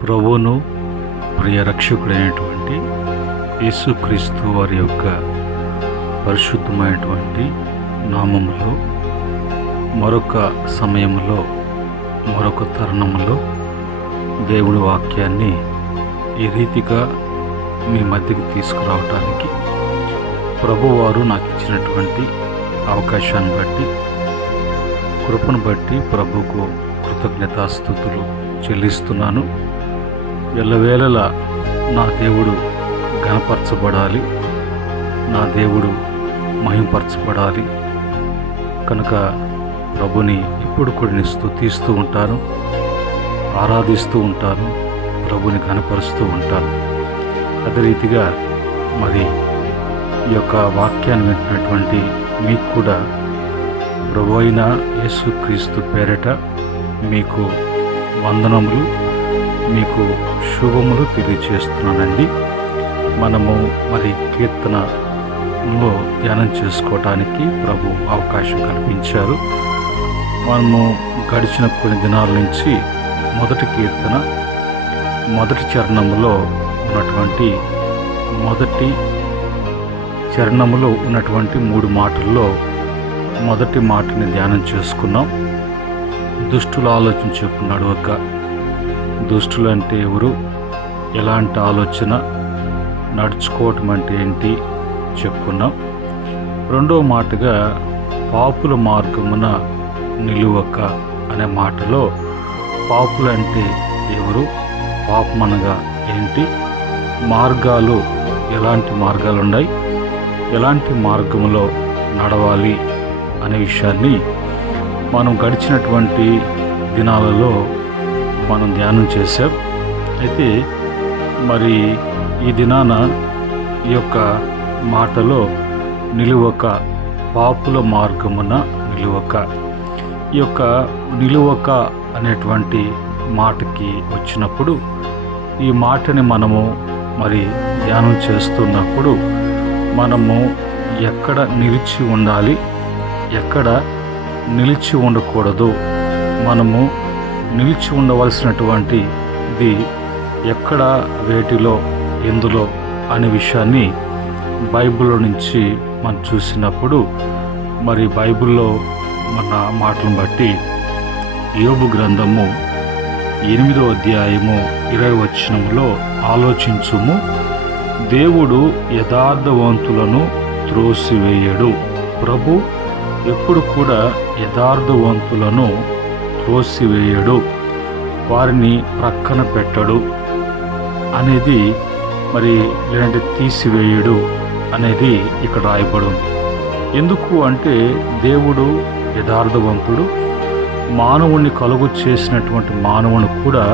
ప్రభువును ప్రియ రక్షకుడైనటువంటి యేసుక్రీస్తు వారి యొక్క పరిశుద్ధమైనటువంటి నామములో మరొక సమయంలో మరొక తరుణంలో దేవుని వాక్యాన్ని ఈ రీతిగా మీ మధ్యకి తీసుకురావటానికి ప్రభువారు నాకు ఇచ్చినటువంటి అవకాశాన్ని బట్టి కృపను బట్టి ప్రభువుకు కృతజ్ఞతాస్తుతులు చెల్లిస్తున్నాను. ఎల్లవేళలా నా దేవుడు ఘనపరచబడాలి, నా దేవుడు మహింపరచబడాలి కనుక ప్రభుని ఎప్పుడు కూడా స్తుతిస్తూ ఉంటాను, ఆరాధిస్తూ ఉంటాను, ప్రభుని ఘనపరుస్తూ ఉంటాను. అదే రీతిగా మరి ఈ యొక్క వాక్యాన్ని వింటున్నటువంటి మీకు కూడా ప్రభు అయిన యేసుక్రీస్తు పేరిట మీకు వందనములు, మీకు శుభములు తెలియజేస్తున్నానండి. మనము మరి కీర్తనలో ధ్యానం చేసుకోవటానికి ప్రభు అవకాశం కల్పించారు. మనము గడిచిన కొన్ని దినాల నుంచి మొదటి కీర్తన మొదటి చరణములో ఉన్నటువంటి 3 మాటల్లో మొదటి మాటని ధ్యానం చేసుకున్నాం. దుష్టుల ఆలోచన చొప్పున నడవక. దుష్టులు అంటే ఎవరు, ఎలాంటి ఆలోచన, నడుచుకోవటం అంటే ఏంటి చెప్పుకున్నాం. రెండవ మాటగా పాపుల మార్గమున నిలువక అనే మాటలో పాపులు అంటే ఎవరు, పాపమనగా ఏంటి, మార్గాలు ఎలాంటి మార్గాలు ఉన్నాయి, ఎలాంటి మార్గంలో నడవాలి అనే విషయాన్ని మనం గడిచినటువంటి దినాలలో మనం ధ్యానం చేశాం. అయితే మరి ఈ దినాన ఈ యొక్క మాటలో నిలువక, పాపుల మార్గమున నిలువక, ఈ యొక్క నిలువక అనేటువంటి మాటకి వచ్చినప్పుడు ఈ మాటని మనము మరి ధ్యానం చేస్తున్నప్పుడు మనము ఎక్కడ నిలిచి ఉండాలి, ఎక్కడ నిలిచి ఉండకూడదు, మనము నిలిచి ఉండవలసినటువంటి ఇది ఎక్కడ, వేటిలో, ఎందులో అనే విషయాన్ని బైబిల్లో నుంచి మనం చూసినప్పుడు మరి బైబిల్లో మన మాటలను బట్టి యోబు గ్రంథము 8వ అధ్యాయము 20వ వచనములో ఆలోచించుము, దేవుడు యథార్థవంతులను త్రోసివేయడు. ప్రభు ఎప్పుడు కూడా యథార్థవంతులను త్రోసివేయడు, వారిని ప్రక్కన పెట్టడు అనేది మరి లేదంటే తీసివేయడు అనేది ఇక్కడ రాయబడు. ఎందుకు అంటే దేవుడు యథార్థవంతుడు, మానవుణ్ణి కలుగు చేసినటువంటి మానవుని కూడా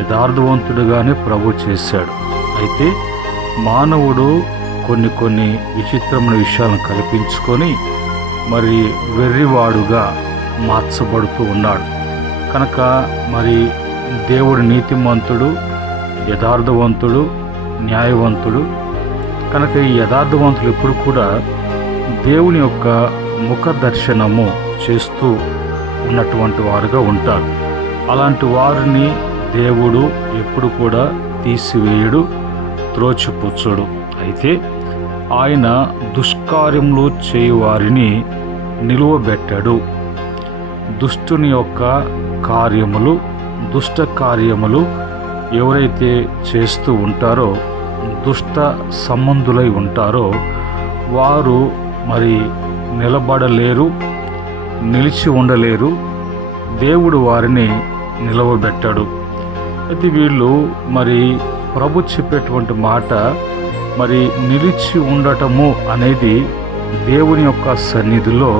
యథార్థవంతుడుగానే ప్రభు చేశాడు. అయితే మానవుడు కొన్ని విచిత్రమైన విషయాలను కల్పించుకొని మరి వెర్రివాడుగా మార్చబడుతూ ఉన్నాడు. కనుక మరి దేవుడు నీతిమంతుడు, యథార్థవంతుడు, న్యాయవంతుడు. కనుక ఈ యథార్థవంతులు ఎప్పుడు కూడా దేవుని యొక్క ముఖ దర్శనము చేస్తూ ఉన్నటువంటి వారుగా ఉంటారు. అలాంటి వారిని దేవుడు ఎప్పుడు కూడా తీసివేయడు, త్రోచిపుచ్చడు. అయితే ఆయన దుష్కార్యములు చేయువారిని నిలువబెట్టాడు. దుష్టుని యొక్క కార్యములు, దుష్ట కార్యములు ఎవరైతే చేస్తూ ఉంటారో, దుష్ట సంబంధులై ఉంటారో వారు మరి నిలబడలేరు, నిలిచి ఉండలేరు. దేవుడు వారిని నిలవబెట్టాడు. అయితే వీళ్ళు మరి ప్రభు చెప్పేటువంటి మాట మరి నిలిచి ఉండటము అనేది దేవుని యొక్క సన్నిధిలో,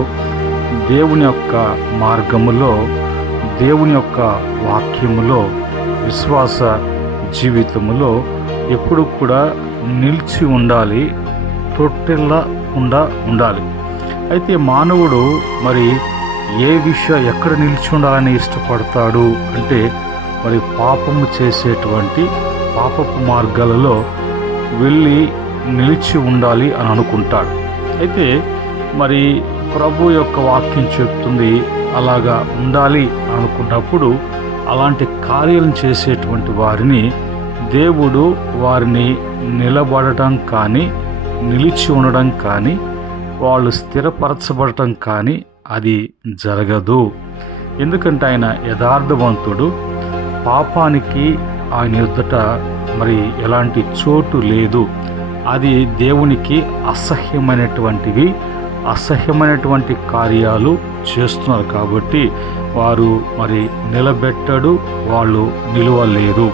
దేవుని యొక్క మార్గములో, దేవుని యొక్క వాక్యములో, విశ్వాస జీవితములో ఎప్పుడు కూడా నిలిచి ఉండాలి, తొట్టెల్లకుండా ఉండాలి. అయితే మానవుడు మరి ఎక్కడ నిలిచి ఉండాలని ఇష్టపడతాడు అంటే మరి పాపము చేసేటువంటి పాపపు మార్గాలలో వెళ్ళి నిలిచి ఉండాలి అని అనుకుంటాడు. అయితే మరి ప్రభు యొక్క వాక్యం చెప్తుంది అలాగా ఉండాలి అనుకున్నప్పుడు అలాంటి కార్యాలను చేసేటువంటి వారిని దేవుడు వారిని నిలబడటం కానీ, నిలిచి ఉండడం కానీ, వాళ్ళు స్థిరపరచబడటం కానీ అది జరగదు. ఎందుకంటే ఆయన యథార్థవంతుడు. పాపానికి ఆయన ఎదుట మరి ఎలాంటి చోటు లేదు. అది దేవునికి అసహ్యమైనటువంటి కార్యాలు చేస్తున్నారు కాబట్టి వారు మరి నిలబెట్టడు, వాళ్ళు నిలువలేరు.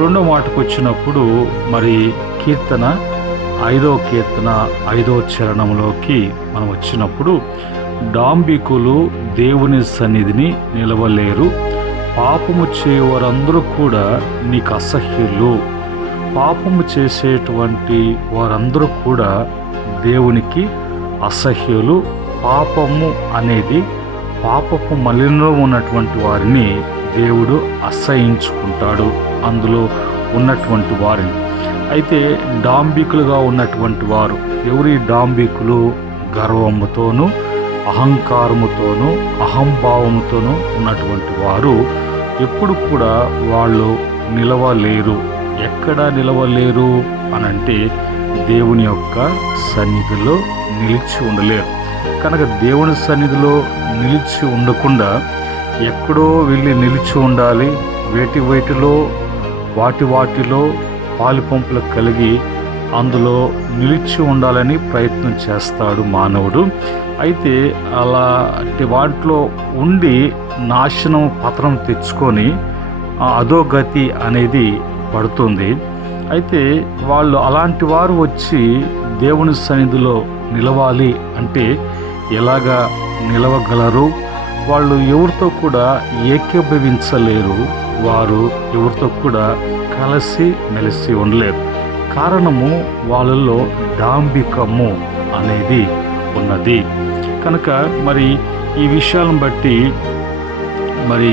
రెండో మాటకు వచ్చినప్పుడు మరి కీర్తన 5వ కీర్తన 5వ చరణంలోకి మనం వచ్చినప్పుడు, డాంబికులు దేవుని సన్నిధిని నిలవలేరు, పాపము చేయవారందరూ కూడా నీకు అసహ్యులు. పాపము చేసేటువంటి వారందరూ కూడా దేవునికి అసహ్యులు. పాపము అనేది పాపపు మలినంలో ఉన్నటువంటి వారిని దేవుడు అసహించుకుంటాడు, అందులో ఉన్నటువంటి వారిని. అయితే డాంబికులుగా ఉన్నటువంటి వారు ఎవరి డాంబికులు? గర్వముతోనూ అహంకారముతోనూ అహంభావముతోనూ ఉన్నటువంటి వారు ఎప్పుడు కూడా వాళ్ళు నిలవలేరు. ఎక్కడ నిలవలేరు అనంటే దేవుని యొక్క సన్నిధిలో నిలిచి ఉండలేరు. కనుక దేవుని సన్నిధిలో నిలిచి ఉండకుండా ఎక్కడో వెళ్ళి నిలిచి ఉండాలి, వాటిలో పాలు పంపులు కలిగి అందులో నిలిచి ఉండాలని ప్రయత్నం చేస్తాడు మానవుడు. అయితే అలాంటి వాటిలో ఉండి నాశనం పతనం తెచ్చుకొని అధోగతి అనేది పడుతుంది. అయితే వాళ్ళు అలాంటి వారు వచ్చి దేవుని సన్నిధిలో నిలవాలి అంటే ఎలాగా నిలవగలరు? వాళ్ళు ఎవరితో కూడా ఏకీభవించలేరు, వారు ఎవరితో కూడా కలిసి మెలిసి ఉండలేరు. కారణము వాళ్ళలో డాంబికము అనేది ఉన్నది. కనుక మరి ఈ విషయాలను బట్టి మరి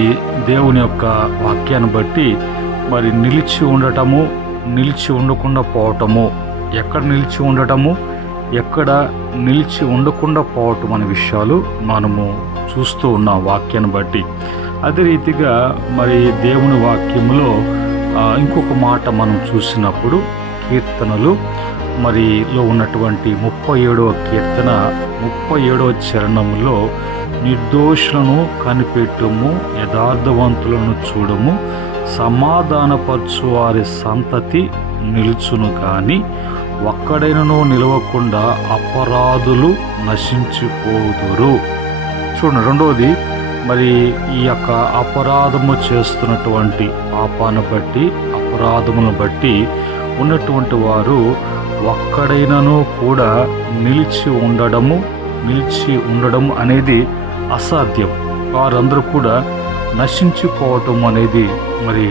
దేవుని యొక్క వాక్యాన్ని బట్టి మరి నిలిచి ఉండటము, నిలిచి ఉండకుండా పోవటము, ఎక్కడ నిలిచి ఉండటము, ఎక్కడ నిలిచి ఉండకుండా పోవటం అనే విషయాలు మనము చూస్తూ ఉన్నాం వాక్యాన్ని బట్టి. అదే రీతిగా మరి దేవుని వాక్యములో ఇంకొక మాట మనం చూసినప్పుడు కీర్తనలు మరిలో ఉన్నటువంటి 37వ కీర్తన 37వ చరణంలో, నిర్దోషులను కనిపెట్టుము, యథార్థవంతులను చూడము, సమాధానపరచు వారి సంతతి నిలుచును కానీ ఒక్కడైనను నిలవకుండా అపరాధులు నశించిపోదురు. చూడండి, రెండవది మరి ఈ యొక్క అపరాధము చేస్తున్నటువంటి పాపాన్ని బట్టి, అపరాధమును బట్టి ఉన్నటువంటి వారు ఒక్కడైనను కూడా నిలిచి ఉండడం అనేది అసాధ్యం. వారందరూ కూడా నశించిపోవటం అనేది మరి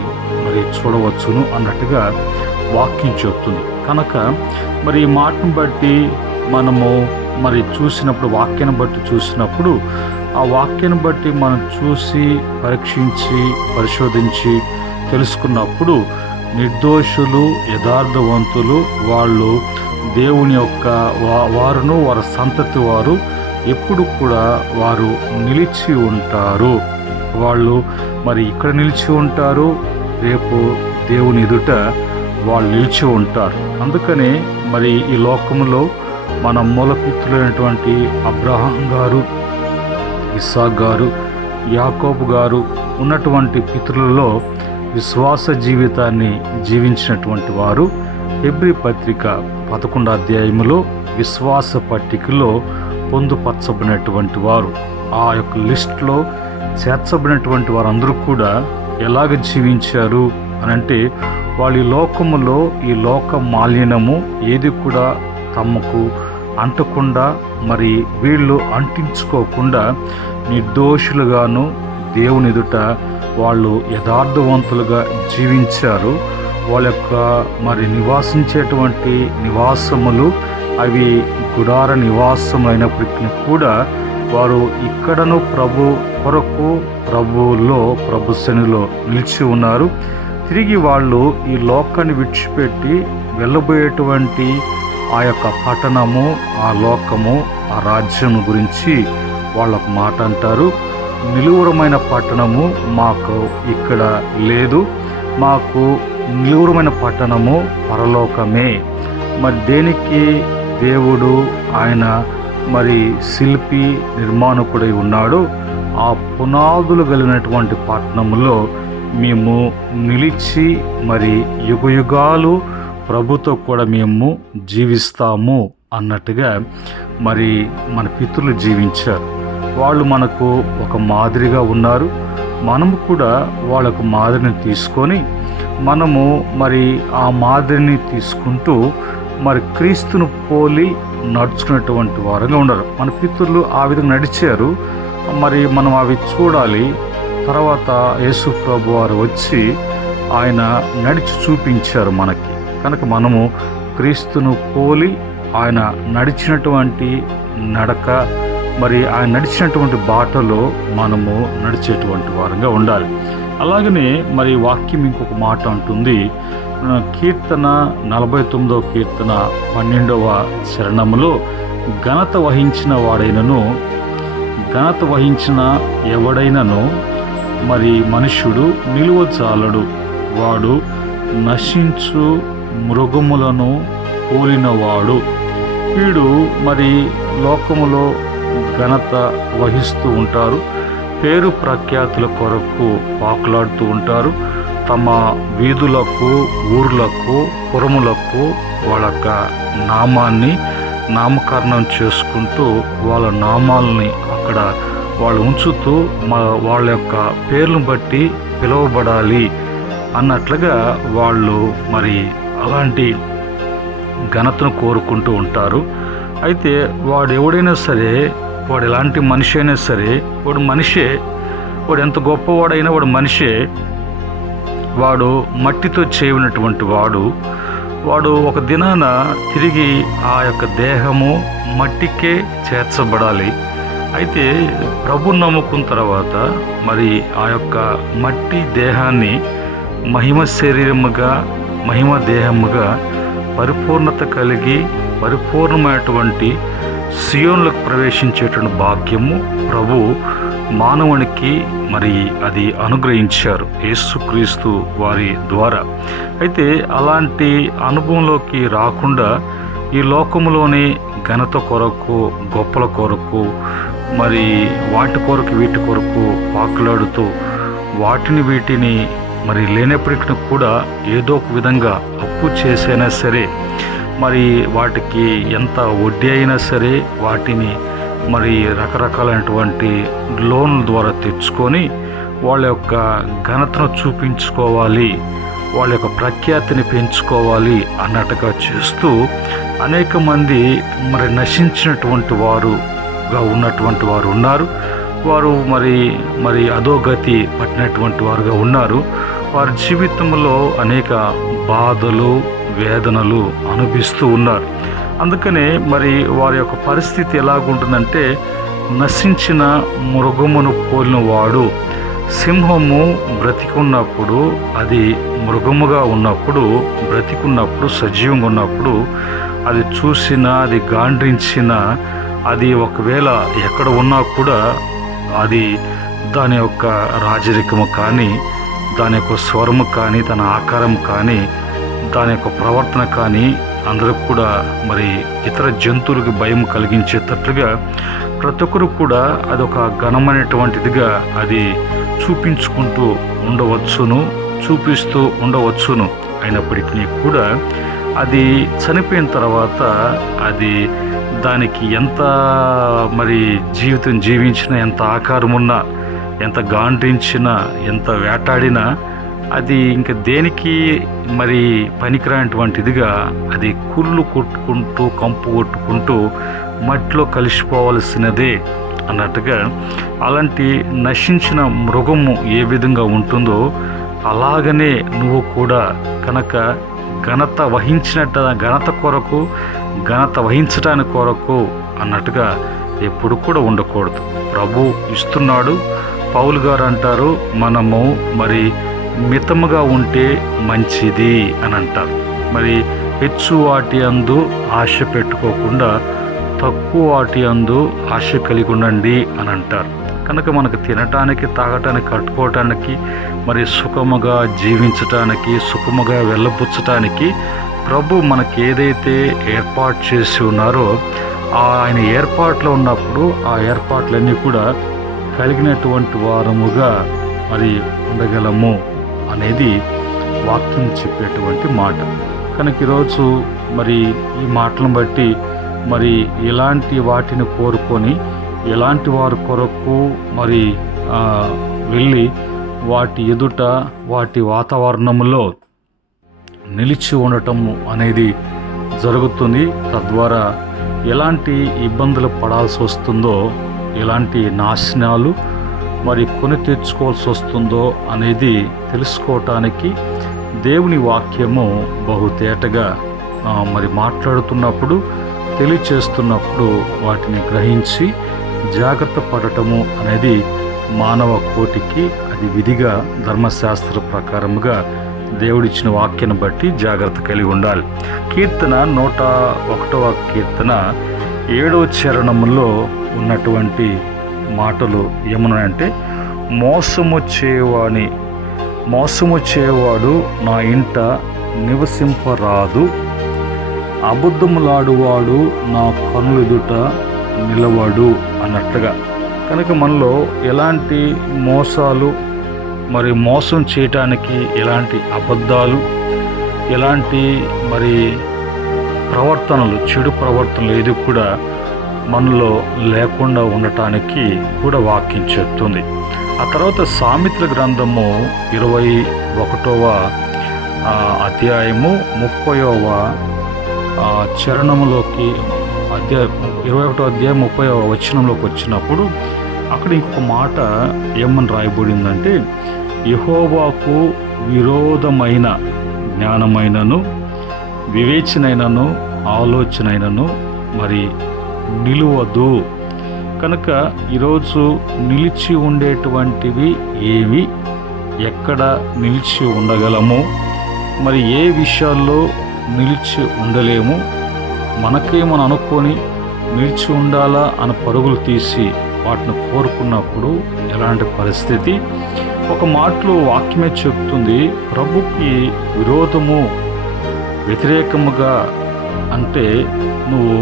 చూడవచ్చును అన్నట్టుగా వాక్యం చెప్తుంది. కనుక మరి ఈ మాటను బట్టి మనము మరి చూసినప్పుడు, వాక్యాన్ని బట్టి చూసినప్పుడు, ఆ వాక్యాన్ని బట్టి మనం చూసి పరీక్షించి పరిశోధించి తెలుసుకున్నప్పుడు నిర్దోషులు, యథార్థవంతులు, వాళ్ళు దేవుని యొక్క వారును వారి సంతతి వారు ఎప్పుడు కూడా వారు నిలిచి ఉంటారు. వాళ్ళు మరి ఇక్కడ నిలిచి ఉంటారు, రేపు దేవుని ఎదుట వాళ్ళు నిలిచి ఉంటారు. అందుకనే మరి ఈ లోకంలో మన మూలపితృలైనటువంటి అబ్రహాం గారు, ఇస్సాకు గారు, యాకోబు గారు ఉన్నటువంటి పితరులలో విశ్వాస జీవితాన్ని జీవించినటువంటి వారు హెబ్రీ పత్రిక 11వ అధ్యాయములో విశ్వాస పట్టికలో పొందుపరచబడినటువంటి వారు. ఆ యొక్క లిస్టులో చేర్చబడినటువంటి వారందరూ కూడా ఎలాగ జీవించారు అనంటే, వాళ్ళ లోకములో ఈ లోక మాలిన్యము ఏది కూడా తమకు అంటకుండా, మరి వీళ్ళు అంటించుకోకుండా నిర్దోషులుగాను దేవుని ఎదుట వాళ్ళు యథార్థవంతులుగా జీవించారు. వాళ్ళ యొక్క మరి నివాసించేటువంటి నివాసములు అవి గుడార నివాసములు అయినప్పటికీ కూడా వారు ఇక్కడను ప్రభు కొరకు ప్రభు సన్నిధిలో నిలిచి ఉన్నారు. తిరిగి వాళ్ళు ఈ లోకాన్ని విడిచిపెట్టి వెళ్ళబోయేటువంటి ఆ యొక్క పట్టణము, ఆ లోకము, ఆ రాజ్యం గురించి వాళ్ళొక మాట అంటారు. నిలువురమైన పట్టణము మాకు ఇక్కడ లేదు. మాకు నిలువురమైన పట్టణము పరలోకమే. మరి దేనికి దేవుడు ఆయన మరి శిల్పి నిర్మాణకుడై ఉన్నాడు. ఆ పునాదులు కలిగినటువంటి పట్టణంలో మేము నిలిచి మరి యుగయుగాలు ప్రభుతో కూడా మేము జీవిస్తాము అన్నట్టుగా మరి మన పితరులు జీవించారు. వాళ్ళు మనకు ఒక మాదిరిగా ఉన్నారు. మనము కూడా వాళ్ళకు మాదిరిని తీసుకొని మనము మరి ఆ మాదిరిని తీసుకుంటూ మరి క్రీస్తును పోలి నడుచుకున్నటువంటి వారుగా ఉన్నారు. మన పితరులు ఆ విధంగా నడిచారు. మరి మనం అవి చూడాలి. తర్వాత యేసు ప్రభు వారు వచ్చి ఆయన నడిచి చూపించారు మనకి. కనుక మనము క్రీస్తును పోలి ఆయన నడిచినటువంటి నడక, మరి ఆయన నడిచినటువంటి బాటలో మనము నడిచేటువంటి వారంగా ఉండాలి. అలాగనే మరి వాక్యం ఇంకొక మాట అంటుంది. కీర్తన 49వ కీర్తన 12వ చరణములో ఘనత వహించిన ఎవడైనను మరి మనుష్యుడు నిలువజాలడు. వాడు నశించు మృగములను పోలినవాడు. వీడు మరి లోకములో ఘనత వహిస్తూ ఉంటారు. పేరు ప్రఖ్యాతుల కొరకు పాకులాడుతూ ఉంటారు. తమ వీధులకు, ఊర్లకు, పురములకు వాళ్ళ నామాన్ని నామకరణం చేసుకుంటూ వాళ్ళ నామాలని అక్కడ వాళ్ళు ఉంచుతూ వాళ్ళ యొక్క పేర్లను బట్టి పిలువబడాలి అన్నట్లుగా వాళ్ళు మరి అలాంటి ఘనతను కోరుకుంటూ ఉంటారు. అయితే వాడు ఎవడైనా సరే, వాడు ఎలాంటి మనిషి అయినా సరే, వాడు మనిషే. వాడు ఎంత గొప్పవాడైనా వాడు మనిషే. వాడు మట్టితో చేయనటువంటి వాడు ఒక దినాన తిరిగి ఆ యొక్క దేహము మట్టికే చేర్చబడాలి. అయితే ప్రభుని నమ్ముకున్న తర్వాత మరి ఆ యొక్క మట్టి దేహాన్ని మహిమ శరీరముగా, మహిమ దేహముగా పరిపూర్ణత కలిగి పరిపూర్ణమైనటువంటి సియోనులకు ప్రవేశించేటువంటి భాగ్యము ప్రభు మానవునికి మరి అది అనుగ్రహించారు యేసుక్రీస్తు వారి ద్వారా. అయితే అలాంటి అనుభవంలోకి రాకుండా ఈ లోకములోని ఘనత కొరకు, గొప్పల కొరకు, మరి వాటి కొరకు వీటి కొరకు పాకులాడుతూ వాటిని వీటిని మరి లేనప్పటికీ కూడా ఏదో ఒక విధంగా అప్పు చేసైనా సరే, మరి వాటికి ఎంత వడ్డీ అయినా సరే వాటిని మరి రకరకాలైనటువంటి లోన్ల ద్వారా తెచ్చుకొని వాళ్ళ యొక్క ఘనతను చూపించుకోవాలి, వాళ్ళ యొక్క ప్రఖ్యాతిని పెంచుకోవాలి అన్నట్టుగా చేస్తూ అనేక మంది మరి నశించినటువంటి వారుగా ఉన్నటువంటి వారు ఉన్నారు. వారు మరి అధోగతి పట్టినటువంటి వారుగా ఉన్నారు. వారి జీవితంలో అనేక బాధలు, వేదనలు అనుభవిస్తూ ఉన్నారు. అందుకనే మరి వారి యొక్క పరిస్థితి ఎలాగుంటుందంటే, నశించిన మృగమును పోలిన వాడు. సింహము బ్రతికున్నప్పుడు, అది మృగముగా ఉన్నప్పుడు, బ్రతికున్నప్పుడు, సజీవంగా ఉన్నప్పుడు అది చూసినా, అది గాండ్రించినా, అది ఒకవేళ ఎక్కడ ఉన్నా కూడా అది దాని యొక్క రాజరికము కానీ, దాని యొక్క స్వరము కానీ, తన ఆకారం కానీ, దాని యొక్క ప్రవర్తన కానీ అందరికి కూడా మరి ఇతర జంతువులకి భయం కలిగించేటట్లుగా ప్రతి ఒక్కరు కూడా అదొక ఘనమైనటువంటిదిగా అది చూపించుకుంటూ ఉండవచ్చును, చూపిస్తూ ఉండవచ్చును. అయినప్పటికీ కూడా అది చనిపోయిన తర్వాత అది దానికి ఎంత మరి జీవితం జీవించినా, ఎంత ఆకారం ఉన్నా, ఎంత గాండ్రించినా, ఎంత వేటాడినా అది ఇంకా దేనికి మరి పనికిరానటువంటిదిగా అది కుళ్ళు కొట్టుకుంటూ, కంపు కొట్టుకుంటూ మట్టిలో కలిసిపోవలసినదే అన్నట్టుగా, అలాంటి నశించిన మృగము ఏ విధంగా ఉంటుందో అలాగనే నువ్వు కూడా కనుక ఘనత వహించటానికి కొరకు అన్నట్టుగా ఎప్పుడు కూడా ఉండకూడదు. ప్రభు ఇస్తున్నాడు. పౌలు గారు అంటారు, మనము మరి మితముగా ఉంటే మంచిది అని అంటారు. మరి హెచ్చు వాటి అందు ఆశ పెట్టుకోకుండా తక్కువ వాటి అందు ఆశ కలిగి ఉండండి అని అంటారు. కనుక మనకు తినటానికి, తాగటానికి, కట్టుకోవటానికి, మరి సుఖముగా జీవించటానికి, సుఖముగా వెళ్ళబుచ్చటానికి ప్రభు మనకి ఏదైతే ఏర్పాటు చేసి ఉన్నారో ఆయన ఏర్పాట్లో ఉన్నప్పుడు ఆ ఏర్పాట్లన్నీ కూడా కలిగినటువంటి వారముగా మరి ఉండగలము అనేది వాక్యం చెప్పేటువంటి మాట. కనుక ఈరోజు మరి ఈ మాటలను బట్టి మరి ఎలాంటి వాటిని కోరుకొని ఎలాంటి వారి కొరకు మరి వెళ్ళి వాటి ఎదుట వాటి వాతావరణంలో నిలిచి ఉండటము అనేది జరుగుతుంది. తద్వారా ఎలాంటి ఇబ్బందులు పడాల్సి వస్తుందో, ఎలాంటి నాశనాలు మరి కొని తెచ్చుకోవాల్సి వస్తుందో అనేది తెలుసుకోవటానికి దేవుని వాక్యము బహుతేటగా మరి మాట్లాడుతున్నప్పుడు, తెలియచేస్తున్నప్పుడు వాటిని గ్రహించి జాగ్రత్త పడటము అనేది మానవ కోటికి అది విధిగా ధర్మశాస్త్ర ప్రకారముగా దేవుడిచ్చిన వాక్యాన్ని బట్టి జాగ్రత్త కలిగి ఉండాలి. కీర్తన 101వ కీర్తన 7వ చరణంలో ఉన్నటువంటి మాటలు ఏమన్నాయంటే, మోసము చేయవాడు నా ఇంట నివసింపరాదు, అబద్ధములాడువాడు నా కన్నుల ఎదుట నిలవడు అన్నట్లుగా. కనుక మనలో ఎలాంటి మోసాలు, మరి మోసం చేయటానికి ఎలాంటి అబద్ధాలు, ఎలాంటి మరి ప్రవర్తనలు, చెడు ప్రవర్తనలు ఏది కూడా మనలో లేకుండా ఉండటానికి కూడా వాక్యం చెప్తుంది. ఆ తర్వాత సామెతల గ్రంథము 21వ అధ్యాయము 30వ చరణంలోకి 21వ అధ్యాయం 30వ వచనంలోకి వచ్చినప్పుడు అక్కడ ఇంకొక మాట ఏమని రాయబడిందంటే, యెహోవాకు విరోధమైన జ్ఞానమైనను వివేచనైనను ఆలోచనైనను మరి నిలువదు. కనుక ఈరోజు నిలిచి ఉండేటువంటివి ఏవి, ఎక్కడ నిలిచి ఉండగలము, మరి ఏ విషయాల్లో నిలిచి ఉండలేము, మనకే మనం అనుకొని నిలిచి ఉండాలా అని పరుగులు తీసి వాటిని కోరుకున్నప్పుడు ఎలాంటి పరిస్థితి. ఒక మాటలో వాక్యమే చెప్తుంది, ప్రభుకి విరోధము వ్యతిరేకముగా అంటే నువ్వు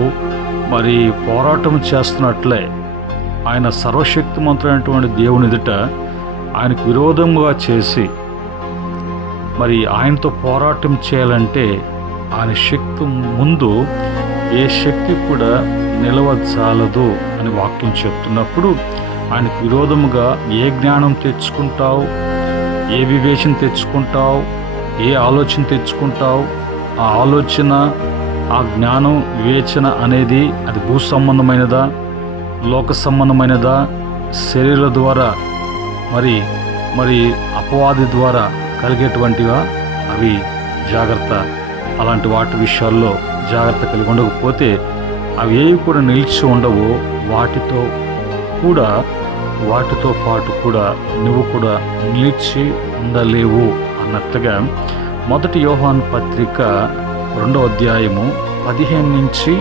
మరి పోరాటం చేస్తున్నట్లే. ఆయన సర్వశక్తిమంతుడైనటువంటి దేవుని ఎదుట ఆయనకు విరోధముగా చేసి మరి ఆయనతో పోరాటం చేయాలంటే ఆయన శక్తి ముందు ఏ శక్తి కూడా నిలవజాలదు అని వాక్యం చెప్తున్నప్పుడు, ఆయనకు విరోధముగా ఏ జ్ఞానం తెచ్చుకుంటావు, ఏ వివేచన తెచ్చుకుంటావు, ఏ ఆలోచన తెచ్చుకుంటావు, ఆ ఆలోచన, ఆ జ్ఞానం, వివేచన అనేది అది భూ సంబంధమైనదా, లోక సంబంధమైనదా, శరీరం ద్వారా మరి అపవాది ద్వారా కలిగేటువంటివా, అవి జాగ్రత్త. అలాంటి వాటి విషయాల్లో జాగ్రత్త కలిగి ఉండకపోతే అవి ఏవి కూడా నిలిచి ఉండవు. వాటితో పాటు కూడా నువ్వు కూడా నిలిచి ఉండలేవు అన్నట్లుగా 1 యోహాను పత్రిక 2వ అధ్యాయము 15 నుంచి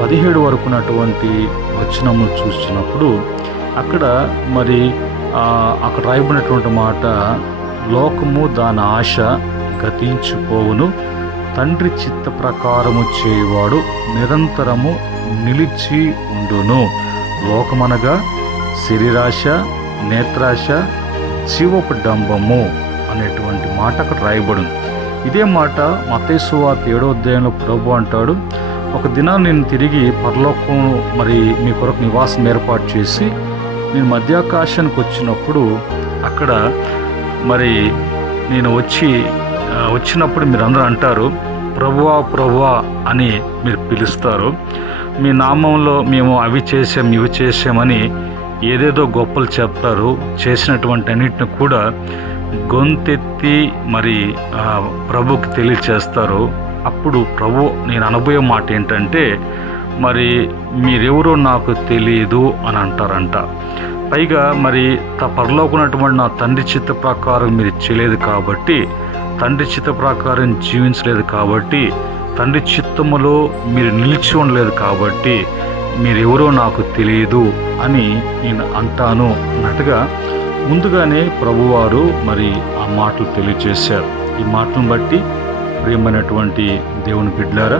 17 వరకు ఉన్నటువంటి వచనములు చూసినప్పుడు అక్కడ రాయబడినటువంటి మాట, లోకము దాని ఆశ గతించిపోవును, తండ్రి చిత్త ప్రకారము చేయువాడు నిరంతరము నిలిచి ఉండును. లోకమనగా శరీరాశ, నేత్రాశ, జీవపు డంబము అనేటువంటి మాట అక్కడ రాయబడింది. ఇదే మాట మత్తయి సువార్త 7వ అధ్యాయంలో ప్రభు అంటాడు, ఒక దినాన్ని నేను తిరిగి పరలోకం మరి మీ కొరకు నివాసం ఏర్పాటు చేసి నేను మధ్యాకాశానికి వచ్చినప్పుడు అక్కడ మరి నేను వచ్చినప్పుడు మీరందరూ అంటారు, ప్రభువా ప్రభువా అని మీరు పిలుస్తారు. మీ నామంలో మేము అవి చేసాం, ఇవి చేసామని ఏదేదో గొప్పలు చెప్తారు. చేసినటువంటి అన్నిటిని కూడా గొంతెత్తి మరి ప్రభుకి తెలియచేస్తారు. అప్పుడు ప్రభు నేను అనబోయే మాట ఏంటంటే, మరి మీరెవరో నాకు తెలియదు అని అంటారంట. పైగా మరి పరలోకున్నటువంటి నా తండ్రి చిత్త ప్రకారం మీరు చేయలేదు కాబట్టి, తండ్రి చిత్త ప్రకారం జీవించలేదు కాబట్టి, తండ్రి చిత్తములో మీరు నిలిచి ఉండలేదు కాబట్టి మీరెవరో నాకు తెలియదు అని నేను అంటాను అన్నట్టుగా ముందుగానే ప్రభువారు మరి ఆ మాటలు తెలియజేశారు. ఈ మాటలను బట్టి ప్రియమైనటువంటి దేవుని బిడ్డలారా,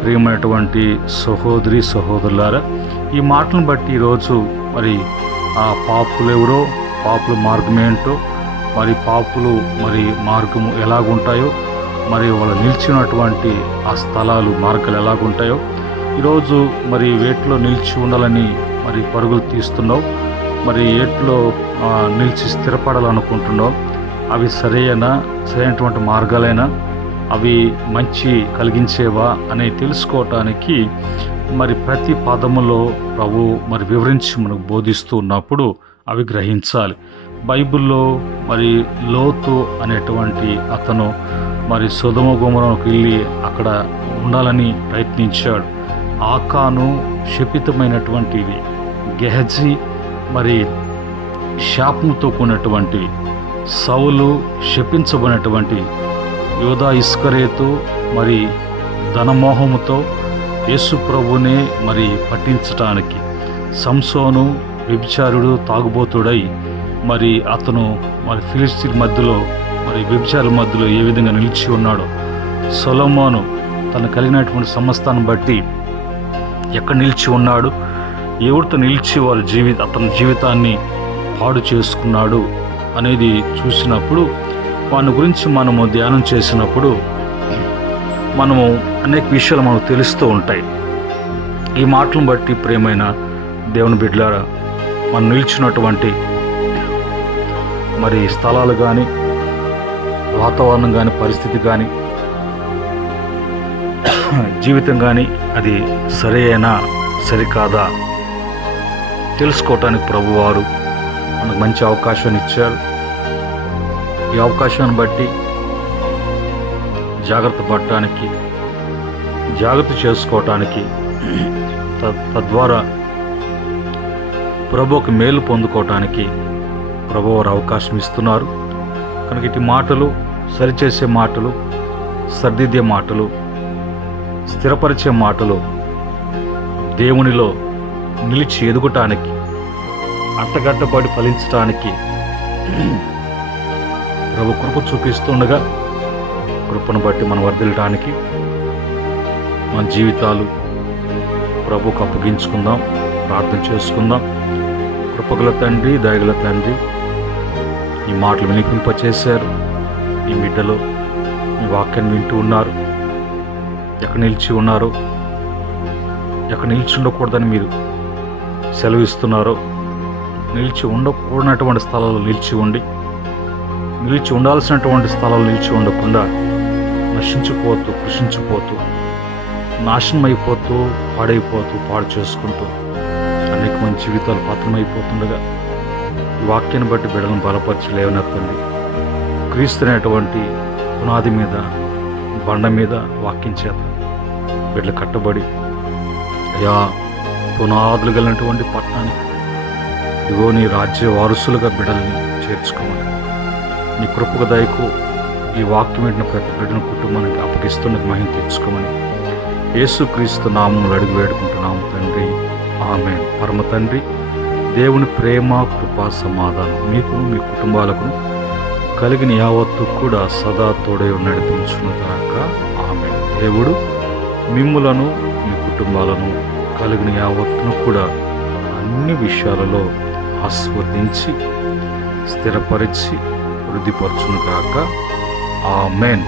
ప్రియమైనటువంటి సహోదరి సహోదరులారా, ఈ మాటలను బట్టి ఈరోజు మరి ఆ పాపులు ఎవరో, పాపుల మార్గం ఏంటో, మరి పాపులు మరి మార్గము ఎలాగుంటాయో, మరి వాళ్ళు నిలిచినటువంటి ఆ స్థలాలు మార్గాలు ఎలాగుంటాయో, ఈరోజు మరి వేటిలో నిలిచి ఉండాలని మరి పరుగులు తీస్తున్నావు, మరి ఏట్లో నిలిచి స్థిరపడాలనుకుంటున్నావు, అవి సరైనటువంటి మార్గాలైనా, అవి మంచి కలిగించేవా అని తెలుసుకోవటానికి మరి ప్రతి పదములో ప్రభు మరి వివరించి మనకు బోధిస్తూ ఉన్నప్పుడు అవి గ్రహించాలి. బైబిల్లో మరి లోతు అనేటువంటి అతను మరి సొదొమ గొమొరకు వెళ్ళి అక్కడ ఉండాలని ప్రయత్నించాడు. ఆకాను శపితమైనటువంటివి, గెహజీ మరి శాపముతో కూడినటువంటి, సౌలు శపించబడినటువంటి, యోధా ఇస్కరేతు మరి ధనమోహముతో యేసు ప్రభునే మరి పట్టించటానికి, సంసోను వ్యభిచారుడు తాగుబోతుడై మరి అతను మరి ఫిలిస్తీన్ మధ్యలో మరి వ్యభిచారుల మధ్యలో ఏ విధంగా నిలిచి ఉన్నాడో, సొలొమోను తను కలిగినటువంటి సమస్తాన్ని బట్టి ఎక్కడ నిలిచి ఉన్నాడు, ఎవరితో నిలిచి అతని జీవితాన్ని పాడు చేసుకున్నాడు అనేది చూసినప్పుడు, వాని గురించి మనము ధ్యానం చేసినప్పుడు మనము అనేక విషయాలు మనకు తెలుస్తూ ఉంటాయి. ఈ మాటలను బట్టి ప్రియమైన దేవుని బిడ్డలారా, మనం నిలిచినటువంటి మరి స్థలాలు కానీ, వాతావరణం కానీ, పరిస్థితి కానీ, జీవితం కానీ అది సరైన సరికాదా తెలుసుకోవటానికి ప్రభువారు మనకు మంచి అవకాశాన్ని ఇచ్చారు. ఈ అవకాశాన్ని బట్టి జాగ్రత్త పడటానికి, జాగ్రత్త చేసుకోవటానికి, తద్వారా ప్రభువుకి మేలు పొందుకోవటానికి ప్రభువారు అవకాశం ఇస్తున్నారు. కనుక ఇటు మాటలు, సరిచేసే మాటలు, సర్దిద్దే మాటలు, స్థిరపరిచే మాటలు దేవునిలో నిలిచి ఎదుగటానికి, అట్టగట్టబడి ఫలించటానికి ప్రభు కృప చూపిస్తుండగా, కృపను బట్టి మనం వర్ధిల్లటానికి మన జీవితాలు ప్రభుకు అప్పగించుకుందాం, ప్రార్థన చేసుకుందాం. కృపగల తండ్రి, దయగల తండ్రి, ఈ మాటలు వినిపింపచేశారు. ఈ బిడ్డలో మీ వాక్యాన్ని వింటూ ఉన్నారు. ఎక్కడ నిలిచి ఉన్నారో, ఎక్కడ నిలిచి ఉండకూడదని మీరు సెలవిస్తున్నారో, నిలిచి ఉండకూడనటువంటి స్థలాల్లో నిలిచి ఉండాల్సినటువంటి స్థలాలు నిలిచి ఉండకుండా నశించిపోతూ, కృషించిపోతూ, నాశనం అయిపోతూ, పాడు చేసుకుంటూ అనేక మంది జీవితాలు పతనమైపోతుండగా ఈ వాక్యాన్ని బట్టి బిడ్డలను బలపరిచి లేవనెత్తండి. క్రీస్తు అనేటువంటి పునాది మీద, బండ మీద వాక్యం చేత బిడ్డలు కట్టబడి అయా పునాదులు కలిగినటువంటి పట్టణానికి ఇదిగో నీ రాజ్య వారసులుగా బిడ్డల్ని చేర్చుకోమని, నీ కృపకు దయకు ఈ వాక్యం వింటున్న ప్రతి బిడ్డను కుటుంబానికి అప్పగిస్తున్న మహిమ తెచ్చుకోమని యేసుక్రీస్తు నామములో అడిగి వేడుకుంటున్నాము తండ్రి, ఆమేన్. పరమ తండ్రి దేవుని ప్రేమ, కృప, సమాధానం మీకు, మీ కుటుంబాలకు కలిగిన యావత్తు కూడా సదా తోడై నడిపించునుగాక, ఆమేన్. దేవుడు మిమ్ములను, మీ కుటుంబాలను కలిగిన యావత్తును కూడా అన్ని విషయాలలో ఆస్వాదించి స్థిరపరిచి వృద్ధిపరచునుగాక, ఆమేన్.